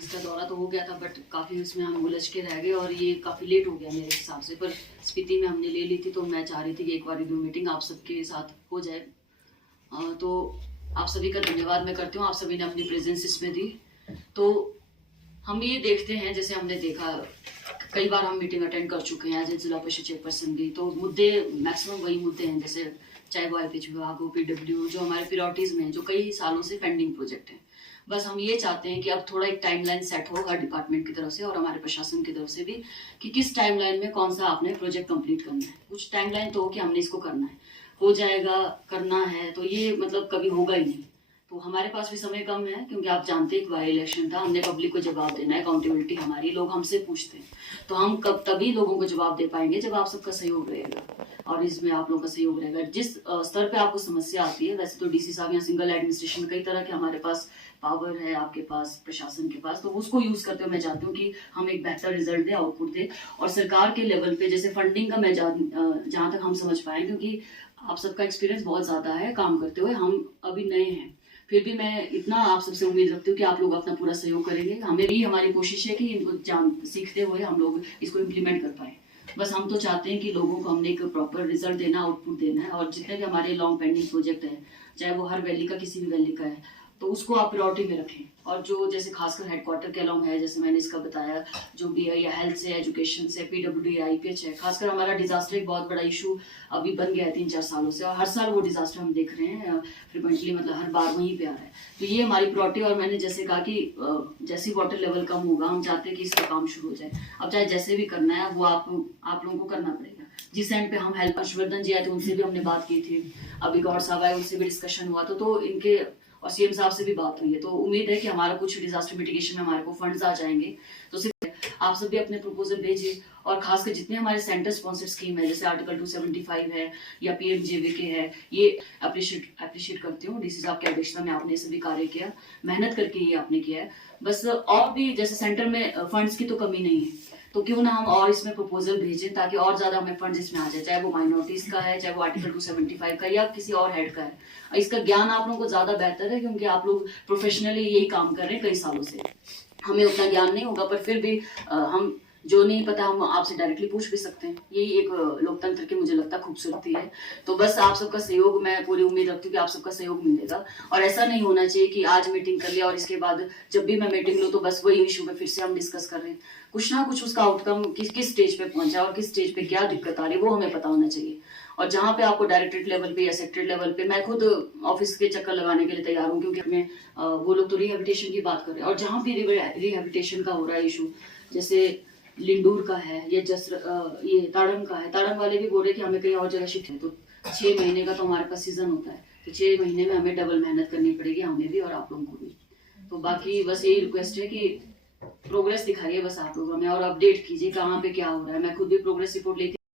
Office का दौरा तो हो गया था, बट काफ़ी उसमें हम उलझ के रह गए और ये काफ़ी लेट हो गया मेरे हिसाब से। पर स्पीति में हमने ले ली थी, तो मैं चाह रही थी कि एक बार रिव्यू मीटिंग आप सबके साथ हो जाए। तो आप सभी का धन्यवाद मैं करती हूँ, आप सभी ने अपनी प्रेजेंस इसमें दी। तो हम ये देखते हैं, जैसे हमने देखा कई बार हम मीटिंग अटेंड कर चुके हैं एज ए जिला परिषद चेयरपर्सन भी, तो मुद्दे मैक्सिमम वही मुद्दे हैं, जैसे चाहे वो एलपीएच विभाग हो, पीडब्ल्यू, जो हमारे प्रायोरिटीज में है, जो कई सालों से पेंडिंग प्रोजेक्ट हैं। बस हम ये चाहते हैं कि अब थोड़ा एक टाइमलाइन सेट हो हर डिपार्टमेंट की तरफ से और हमारे प्रशासन की तरफ से भी, कि किस टाइमलाइन में कौन सा आपने प्रोजेक्ट कंप्लीट करना है। कुछ टाइमलाइन तो हो कि हमने इसको करना है, हो जाएगा, करना है, तो ये मतलब कभी होगा ही नहीं। तो हमारे पास भी समय कम है, क्योंकि आप जानते हैं कि बाई इलेक्शन था, हमने पब्लिक को जवाब देना है, अकाउंटेबिलिटी हमारी, लोग हमसे पूछते हैं, तो हम कब तभी लोगों को जवाब दे पाएंगे जब आप सबका सहयोग रहेगा और इसमें आप लोगों का सहयोग रहेगा। जिस स्तर पे आपको समस्या आती है, वैसे तो डीसी साहब या सिंगल एडमिनिस्ट्रेशन कई तरह के हमारे पास पावर है, आपके पास प्रशासन के पास, तो उसको यूज करते हुए मैं चाहती हूँ कि हम एक बेहतर रिजल्ट दें, आउटपुट दें। और सरकार के लेवल पे जैसे फंडिंग का मैं जहाँ तक हम समझ पाए, क्योंकि आप सबका एक्सपीरियंस बहुत ज्यादा है काम करते हुए, हम अभी नए हैं, फिर भी मैं इतना आप सबसे उम्मीद रखती हूँ कि आप लोग अपना पूरा सहयोग करेंगे। हमें भी हमारी कोशिश है कि इनको सीखते हुए हम लोग इसको इम्प्लीमेंट कर पाए। बस हम तो चाहते हैं कि लोगों को हमने एक प्रॉपर रिजल्ट देना, आउटपुट देना है, और जितने भी हमारे लॉन्ग पेंडिंग प्रोजेक्ट है, चाहे वो हर वैली का किसी भी वैली का है, तो उसको आप प्रायोरिटी में रखें। और जो जैसे खासकर हेडक्वार्टर के अलॉन्ग है, जैसे मैंने इसका बताया, जो भी है, या हेल्थ से, एजुकेशन से, पीडब्ल्यू, आईपीएच है, खासकर हमारा डिजास्टर एक बहुत बड़ा इशू अभी बन गया है 3-4 सालों से, और हर साल वो डिजास्टर हम देख रहे हैं फ्रिक्वेंटली, मतलब हर बार वहीं पे आ रहा है। तो ये हमारी प्रायोरिटी, और मैंने जैसे कहा कि जैसे वाटर लेवल कम होगा, हम चाहते हैं कि इसका काम शुरू हो जाए। अब चाहे जैसे भी करना है, वो आप लोगों को करना पड़ेगा। जिस एंड पे हम हेल्प, हर्षवर्धन जी आए थे, उनसे भी हमने बात की थी, अभी गौड़ साहब आए, उनसे भी डिस्कशन हुआ, तो इनके और सीएम साहब से भी बात हुई है। तो उम्मीद है कि हमारा कुछ डिजास्टर मिटिगेशन में हमारे को फंड्स आ जाएंगे। तो सिर्फ आप सब भी अपने प्रपोजल भेजिए, और खासकर जितने हमारे सेंटर स्पॉन्सर्ड स्कीम है, जैसे आर्टिकल 275 है या पीएमजेवीके है, ये अप्रिशिएट करती हूँ। डीसी साहब की अध्यक्षता में आपने सभी कार्य किया, मेहनत करके ये आपने किया है। बस और भी जैसे सेंटर में फंड्स की तो कमी नहीं है, तो क्यों ना हम और इसमें प्रपोजल भेजें, ताकि और ज्यादा हमें फंड्स इसमें आ जाए, चाहे वो माइनॉरिटीज का है, चाहे वो आर्टिकल 275 का, या किसी और हेड का है। इसका ज्ञान आप लोगों को ज्यादा बेहतर है, क्योंकि आप लोग प्रोफेशनली यही काम कर रहे हैं कई सालों से। हमें उतना ज्ञान नहीं होगा, पर फिर भी हम जो नहीं पता हम आपसे डायरेक्टली पूछ भी सकते हैं। यही एक लोकतंत्र की मुझे लगता है खूबसूरती है। तो बस आप सबका सहयोग, मैं पूरी उम्मीद रखती हूँ कि आप सबका सहयोग मिलेगा। और ऐसा नहीं होना चाहिए कि आज मीटिंग कर लिया और इसके बाद जब भी मैं मीटिंग लूँ तो बस वही इशू पे फिर से हम डिस्कस कर रहे हैं। कुछ ना कुछ उसका आउटकम किस स्टेज पे पहुंचा और किस स्टेज पे क्या दिक्कत आ रही है, वो हमें पता होना चाहिए। और जहाँ पे आपको डायरेक्टरेट लेवल पे या सेक्रेटरी लेवल पे, मैं खुद ऑफिस के चक्कर लगाने के लिए तैयार हूँ, क्योंकि हमें वो लोग तो रिहेबिलिटेशन की बात कर रहे हैं, और जहाँ भी रिहेबिलिटेशन का हो रहा है इशू, जैसे लिंडूर का है या ये ताड़न का है, ताड़न वाले भी बोल रहे कि हमें कहीं और जगह शिफ्ट है, तो 6 महीने का तो हमारे पास सीजन होता है, तो 6 महीने में हमें डबल मेहनत करनी पड़ेगी, हमें भी और आप लोगों को भी। तो बाकी बस यही रिक्वेस्ट है कि प्रोग्रेस दिखाइए बस आप लोग हमें, और अपडेट कीजिए कहाँ पे क्या हो रहा है। मैं खुद भी प्रोग्रेस रिपोर्ट लेती